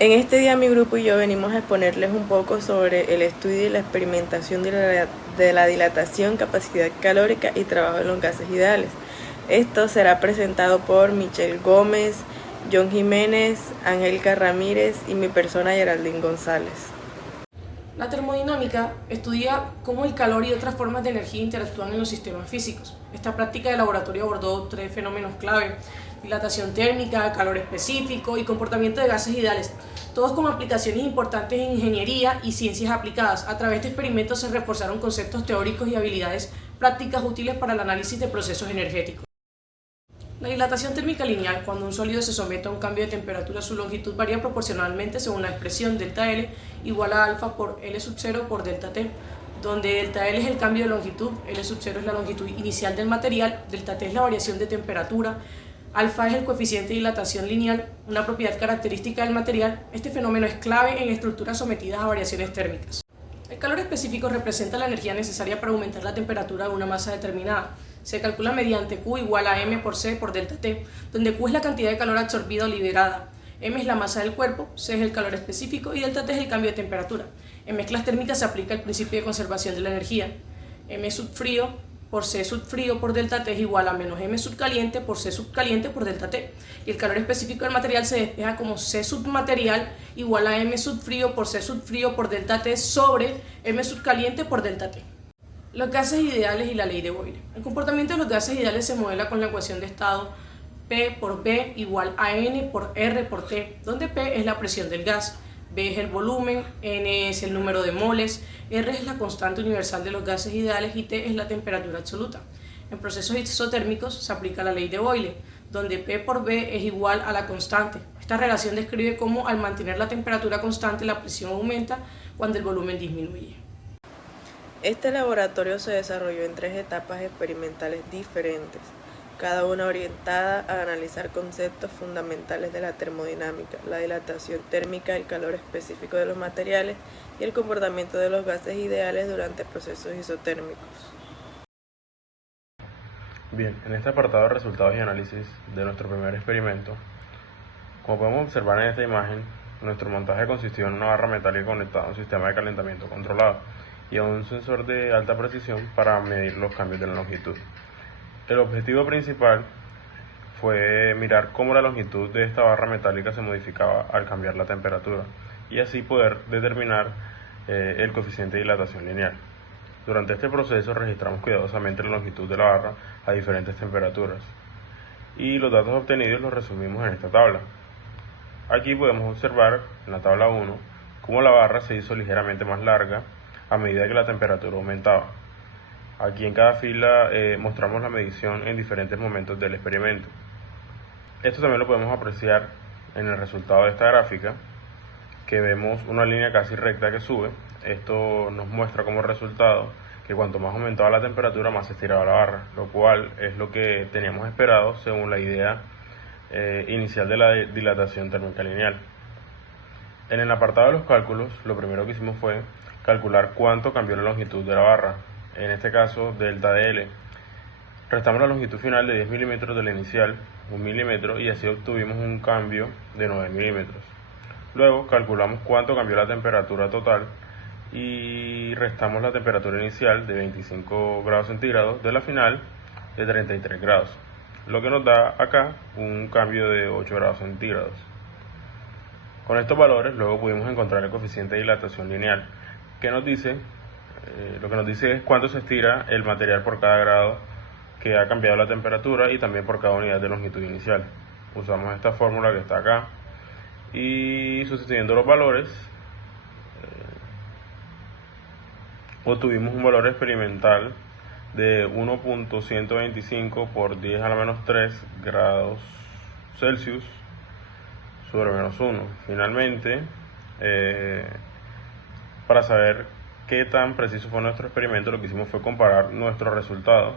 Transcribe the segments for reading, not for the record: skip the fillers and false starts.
En este día mi grupo y yo venimos a exponerles un poco sobre el estudio y la experimentación de la dilatación, capacidad calórica y trabajo de los gases ideales. Esto será presentado por Michelle Gómez, John Jiménez, Angélica Ramírez y mi persona Geraldine González. La termodinámica estudia cómo el calor y otras formas de energía interactúan en los sistemas físicos. Esta práctica de laboratorio abordó tres fenómenos clave: dilatación térmica, calor específico y comportamiento de gases ideales, todos con aplicaciones importantes en ingeniería y ciencias aplicadas. A través de experimentos se reforzaron conceptos teóricos y habilidades prácticas útiles para el análisis de procesos energéticos. La dilatación térmica lineal: cuando un sólido se somete a un cambio de temperatura, su longitud varía proporcionalmente según la expresión delta L igual a alfa por L sub 0 por delta T, donde delta L es el cambio de longitud, L sub 0 es la longitud inicial del material, delta T es la variación de temperatura, alfa es el coeficiente de dilatación lineal, una propiedad característica del material. Este fenómeno es clave en estructuras sometidas a variaciones térmicas. El calor específico representa la energía necesaria para aumentar la temperatura de una masa determinada. Se calcula mediante Q igual a M por C por delta T, donde Q es la cantidad de calor absorbida o liberada, M es la masa del cuerpo, C es el calor específico y delta T es el cambio de temperatura. En mezclas térmicas se aplica el principio de conservación de la energía. M subfrío por C subfrío por delta T es igual a menos M subcaliente por C subcaliente por delta T. Y el calor específico del material se despeja como C submaterial igual a M subfrío por C subfrío por delta T sobre M subcaliente por delta T. Los gases ideales y la ley de Boyle. El comportamiento de los gases ideales se modela con la ecuación de estado P por B igual a N por R por T, donde P es la presión del gas, B es el volumen, N es el número de moles, R es la constante universal de los gases ideales y T es la temperatura absoluta. En procesos isotérmicos se aplica la ley de Boyle, donde P por B es igual a la constante. Esta relación describe cómo al mantener la temperatura constante la presión aumenta cuando el volumen disminuye. Este laboratorio se desarrolló en 3 etapas experimentales diferentes, cada una orientada a analizar conceptos fundamentales de la termodinámica, la dilatación térmica, el calor específico de los materiales y el comportamiento de los gases ideales durante procesos isotérmicos. Bien, en este apartado de resultados y análisis de nuestro primer experimento, como podemos observar en esta imagen, nuestro montaje consistió en una barra metálica conectada a un sistema de calentamiento controlado y a un sensor de alta precisión para medir los cambios de la longitud. El objetivo principal fue mirar cómo la longitud de esta barra metálica se modificaba al cambiar la temperatura y así poder determinar el coeficiente de dilatación lineal. Durante este proceso registramos cuidadosamente la longitud de la barra a diferentes temperaturas y los datos obtenidos los resumimos en esta tabla. Aquí podemos observar en la tabla 1 cómo la barra se hizo ligeramente más larga a medida que la temperatura aumentaba. Aquí en cada fila mostramos la medición en diferentes momentos del experimento. Esto también lo podemos apreciar en el resultado de esta gráfica, que vemos una línea casi recta que sube. Esto nos muestra como resultado que cuanto más aumentaba la temperatura, más se estiraba la barra, lo cual es lo que teníamos esperado según la idea inicial de la dilatación térmica lineal. En el apartado de los cálculos, lo primero que hicimos fue calcular cuánto cambió la longitud de la barra, en este caso delta de L. Restamos la longitud final de 10 milímetros de la inicial, 1 milímetro, y así obtuvimos un cambio de 9 milímetros. Luego calculamos cuánto cambió la temperatura total y restamos la temperatura inicial de 25 grados centígrados de la final de 33 grados, lo que nos da acá un cambio de 8 grados centígrados. Con estos valores luego pudimos encontrar el coeficiente de dilatación lineal, que nos dice, lo que nos dice es cuánto se estira el material por cada grado que ha cambiado la temperatura y también por cada unidad de longitud inicial. Usamos esta fórmula que está acá y sustituyendo los valores obtuvimos un valor experimental de 1.125 por 10 a la menos 3 grados Celsius sobre menos 1. Finalmente, para saber qué tan preciso fue nuestro experimento, lo que hicimos fue comparar nuestro resultado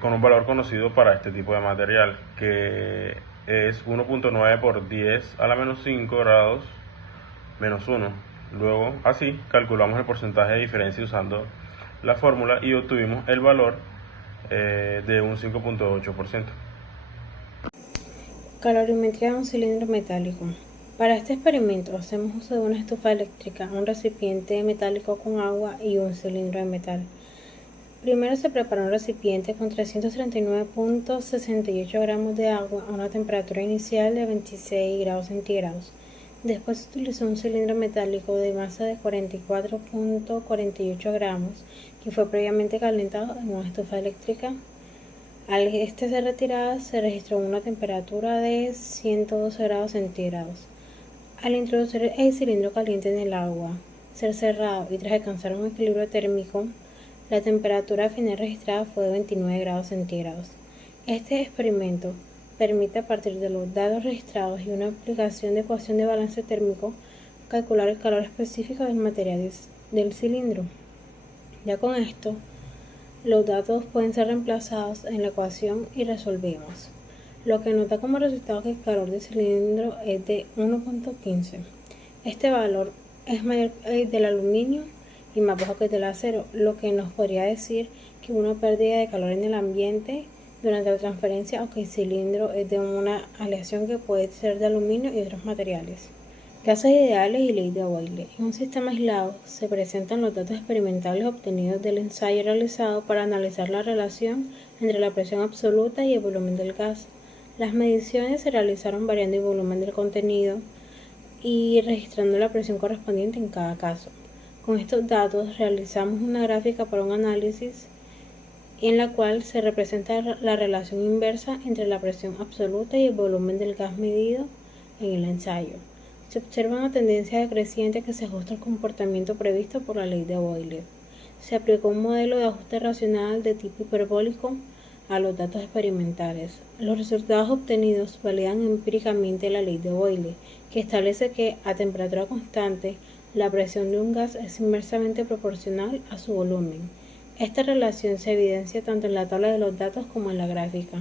con un valor conocido para este tipo de material, que es 1.9 por 10 a la menos 5 grados menos 1. Luego, así, calculamos el porcentaje de diferencia usando la fórmula y obtuvimos el valor de un 5.8%. Calorimetría de un cilindro metálico. Para este experimento hacemos uso de una estufa eléctrica, un recipiente metálico con agua y un cilindro de metal. Primero se prepara un recipiente con 339.68 gramos de agua a una temperatura inicial de 26 grados centígrados. Después se utilizó un cilindro metálico de masa de 44.48 gramos que fue previamente calentado en una estufa eléctrica. Al este ser retirada se registró una temperatura de 112 grados centígrados. Al introducir el cilindro caliente en el agua, ser cerrado y tras alcanzar un equilibrio térmico, la temperatura final registrada fue de 29 grados centígrados. Este experimento permite, a partir de los datos registrados y una aplicación de ecuación de balance térmico, calcular el calor específico del material del cilindro. Ya con esto, los datos pueden ser reemplazados en la ecuación y resolvemos, lo que nos da como resultado que el calor del cilindro es de 1.15. Este valor es mayor del aluminio y más bajo que el del acero, lo que nos podría decir que hubo una pérdida de calor en el ambiente durante la transferencia, aunque el cilindro es de una aleación que puede ser de aluminio y otros materiales. Gases ideales y ley de Boyle. En un sistema aislado se presentan los datos experimentales obtenidos del ensayo realizado para analizar la relación entre la presión absoluta y el volumen del gas. Las mediciones se realizaron variando el volumen del contenido y registrando la presión correspondiente en cada caso. Con estos datos realizamos una gráfica para un análisis en la cual se representa la relación inversa entre la presión absoluta y el volumen del gas medido en el ensayo. Se observa una tendencia decreciente que se ajusta al comportamiento previsto por la ley de Boyle. Se aplicó un modelo de ajuste racional de tipo hiperbólico a los datos experimentales. Los resultados obtenidos validan empíricamente la ley de Boyle, que establece que a temperatura constante la presión de un gas es inversamente proporcional a su volumen. Esta relación se evidencia tanto en la tabla de los datos como en la gráfica,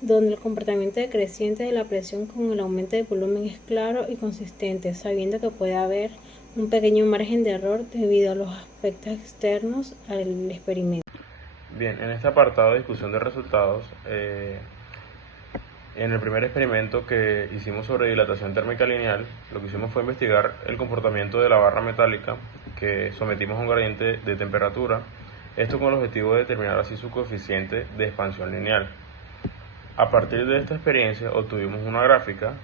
donde el comportamiento decreciente de la presión con el aumento del volumen es claro y consistente, sabiendo que puede haber un pequeño margen de error debido a los aspectos externos al experimento. Bien, en este apartado de discusión de resultados, en el primer experimento que hicimos sobre dilatación térmica lineal, lo que hicimos fue investigar el comportamiento de la barra metálica que sometimos a un gradiente de temperatura, esto con el objetivo de determinar así su coeficiente de expansión lineal. A partir de esta experiencia obtuvimos una gráfica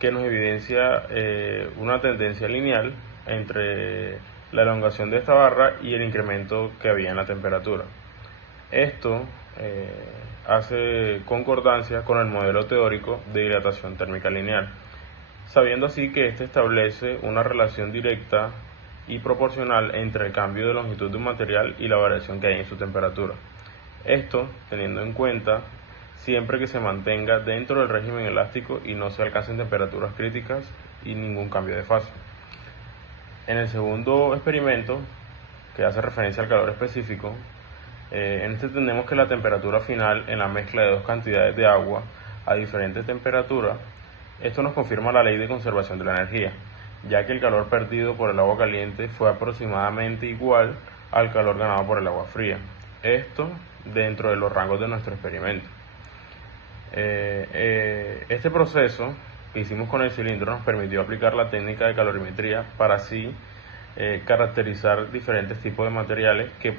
que nos evidencia una tendencia lineal entre la elongación de esta barra y el incremento que había en la temperatura. Esto hace concordancia con el modelo teórico de dilatación térmica lineal, sabiendo así que este establece una relación directa y proporcional entre el cambio de longitud de un material y la variación que hay en su temperatura. Esto teniendo en cuenta siempre que se mantenga dentro del régimen elástico y no se alcancen temperaturas críticas y ningún cambio de fase. En el segundo experimento, que hace referencia al calor específico, en este entendemos que la temperatura final en la mezcla de dos cantidades de agua a diferentes temperaturas, esto nos confirma la ley de conservación de la energía, ya que el calor perdido por el agua caliente fue aproximadamente igual al calor ganado por el agua fría. Esto dentro de los rangos de nuestro experimento. Este proceso que hicimos con el cilindro nos permitió aplicar la técnica de calorimetría para así caracterizar diferentes tipos de materiales que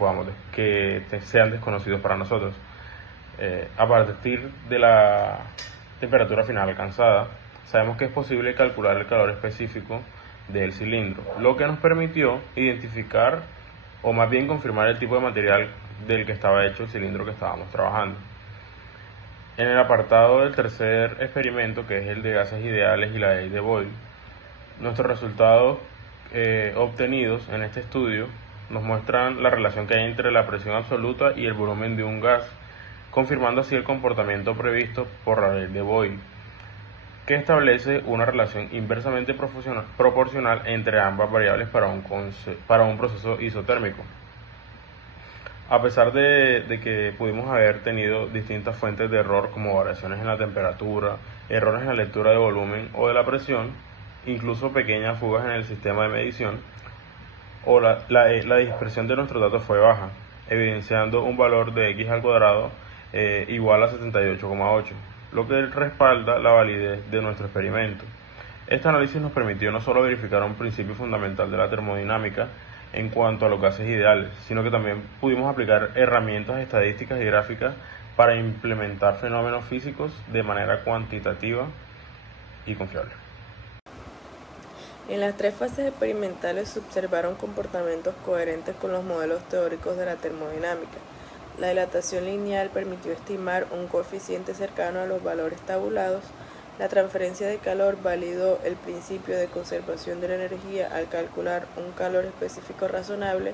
sean desconocidos para nosotros. A partir de la temperatura final alcanzada, sabemos que es posible calcular el calor específico del cilindro, lo que nos permitió identificar o más bien confirmar el tipo de material del que estaba hecho el cilindro que estábamos trabajando. En el apartado del tercer experimento, que es el de gases ideales y la ley de Boyle, nuestros resultados obtenidos en este estudio nos muestran la relación que hay entre la presión absoluta y el volumen de un gas, confirmando así el comportamiento previsto por la ley de Boyle, que establece una relación inversamente proporcional entre ambas variables para un proceso isotérmico. A pesar de que pudimos haber tenido distintas fuentes de error como variaciones en la temperatura, errores en la lectura de volumen o de la presión, incluso pequeñas fugas en el sistema de medición, o la dispersión de nuestros datos fue baja, evidenciando un valor de x al cuadrado igual a 78,8, lo que respalda la validez de nuestro experimento. Este análisis nos permitió no solo verificar un principio fundamental de la termodinámica en cuanto a los gases ideales, sino que también pudimos aplicar herramientas estadísticas y gráficas para implementar fenómenos físicos de manera cuantitativa y confiable. En las 3 fases experimentales se observaron comportamientos coherentes con los modelos teóricos de la termodinámica. La dilatación lineal permitió estimar un coeficiente cercano a los valores tabulados. La transferencia de calor validó el principio de conservación de la energía al calcular un calor específico razonable,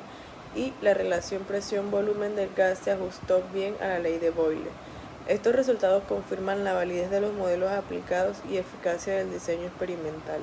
y la relación presión-volumen del gas se ajustó bien a la ley de Boyle. Estos resultados confirman la validez de los modelos aplicados y eficacia del diseño experimental.